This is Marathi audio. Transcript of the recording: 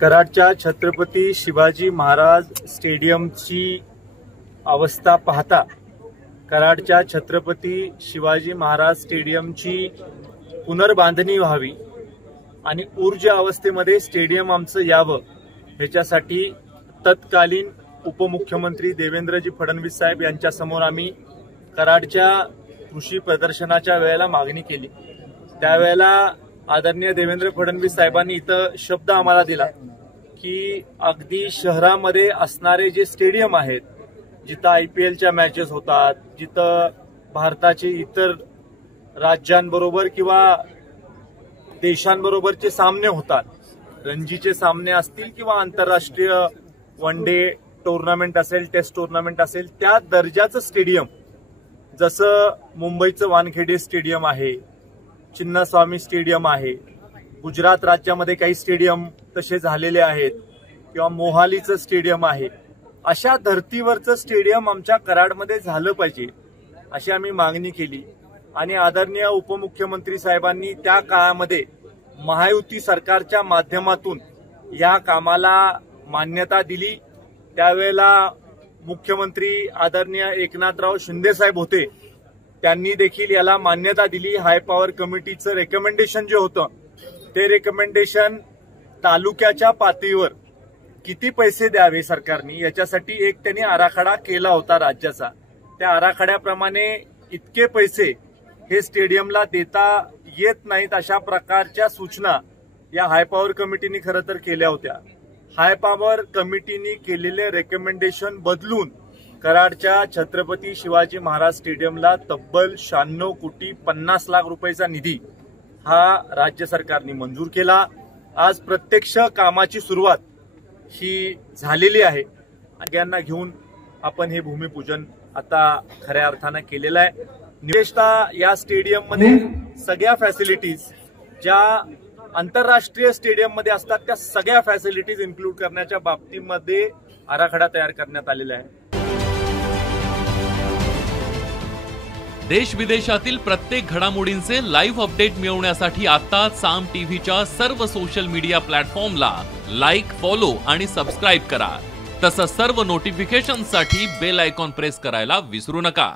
कराडच्या छत्रपती शिवाजी महाराज स्टेडियमची अवस्था पाहता कराडच्या छत्रपती शिवाजी महाराज स्टेडियमची पुनर्बांधणी व्हावी आणि ऊर्जा अवस्थेमध्ये स्टेडियम आमचं यावं ह्याच्यासाठी तत्कालीन उपमुख्यमंत्री देवेंद्रजी फडणवीस साहेब यांच्या समोर आम्ही कराडच्या कृषी प्रदर्शनाच्या वेळेला मागणी केली। त्यावेळेला आदरणीय देवेंद्र फडणवीस साहेबांनी इथं शब्द आम्हाला दिला की अगदी शहरामध्ये असणारे जे स्टेडियम आहेत, जिथं IPLच्या मॅचेस होतात, जिथं भारताचे इतर राज्यांबरोबर किंवा देशांबरोबरचे सामने होतात, रणजीचे सामने असतील किंवा आंतरराष्ट्रीय वन डे टुर्नामेंट असेल, टेस्ट टुर्नामेंट असेल, त्या दर्जाचं स्टेडियम जसं मुंबईचं वानखेडे स्टेडियम आहे, चिन्नस्वामी स्टेडियम आहे, गुजरात राज्यामध्ये काही स्टेडियम तसे झालेले आहेत किंवा मोहालीचं स्टेडियम आहे, अशा धर्तीवरचं स्टेडियम आमच्या कराडमध्ये झालं पाहिजे अशी आम्ही मागणी केली। आणि आदरणीय उपमुख्यमंत्री साहेबांनी त्या काळामध्ये महायुती सरकारच्या माध्यमातून या कामाला मान्यता दिली। त्यावेळेला मुख्यमंत्री आदरणीय एकनाथराव शिंदे साहेब होते, त्यांनी देखील याला मान्यता दिली। हाय पॉवर कमिटीचं रेकमेंडेशन जे होतं ते रेकमेंडेशन तालुक्याच्या पातळीवर किती पैसे द्यावे सरकारने याच्यासाठी एक त्यांनी आराखडा केला होता राज्याचा। त्या आराखड्याप्रमाणे इतके पैसे हे स्टेडियमला देता येत नाहीत अशा प्रकारच्या सूचना या हाय पॉवर कमिटीने खरं तर केल्या होत्या। हाय पॉवर कमिटीने केलेले रेकमेंडेशन बदलून कराडच्या छत्रपती शिवाजी महाराज स्टेडियमला तब्बल 96 कोटी 50 लाख रुपयाचा निधी हा राज्य सरकारने मंजूर केला। आज प्रत्यक्ष कामाची सुरुवात ही झालेली आहे। यांना घेऊन आपण हे भूमिपूजन आता खऱ्या अर्थानं केलेलं आहे। विशेषतः या स्टेडियममध्ये सगळ्या फॅसिलिटीज ज्या आंतरराष्ट्रीय स्टेडियम मध्ये असतात त्या सगळ्या फॅसिलिटीज इन्क्लूड करण्याच्या बाबतीमध्ये आराखडा तयार करण्यात आलेला आहे। देश विदेशातील प्रत्येक घडामोडींचे लाईव्ह अपडेट मिळवण्यासाठी आता साम टीव्हीच्या सर्व सोशल मीडिया प्लॅटफॉर्मला लाईक, फॉलो आणि सबस्क्राईब करा। तसंच सर्व नोटिफिकेशनसाठी बेल आयकॉन प्रेस करायला विसरू नका।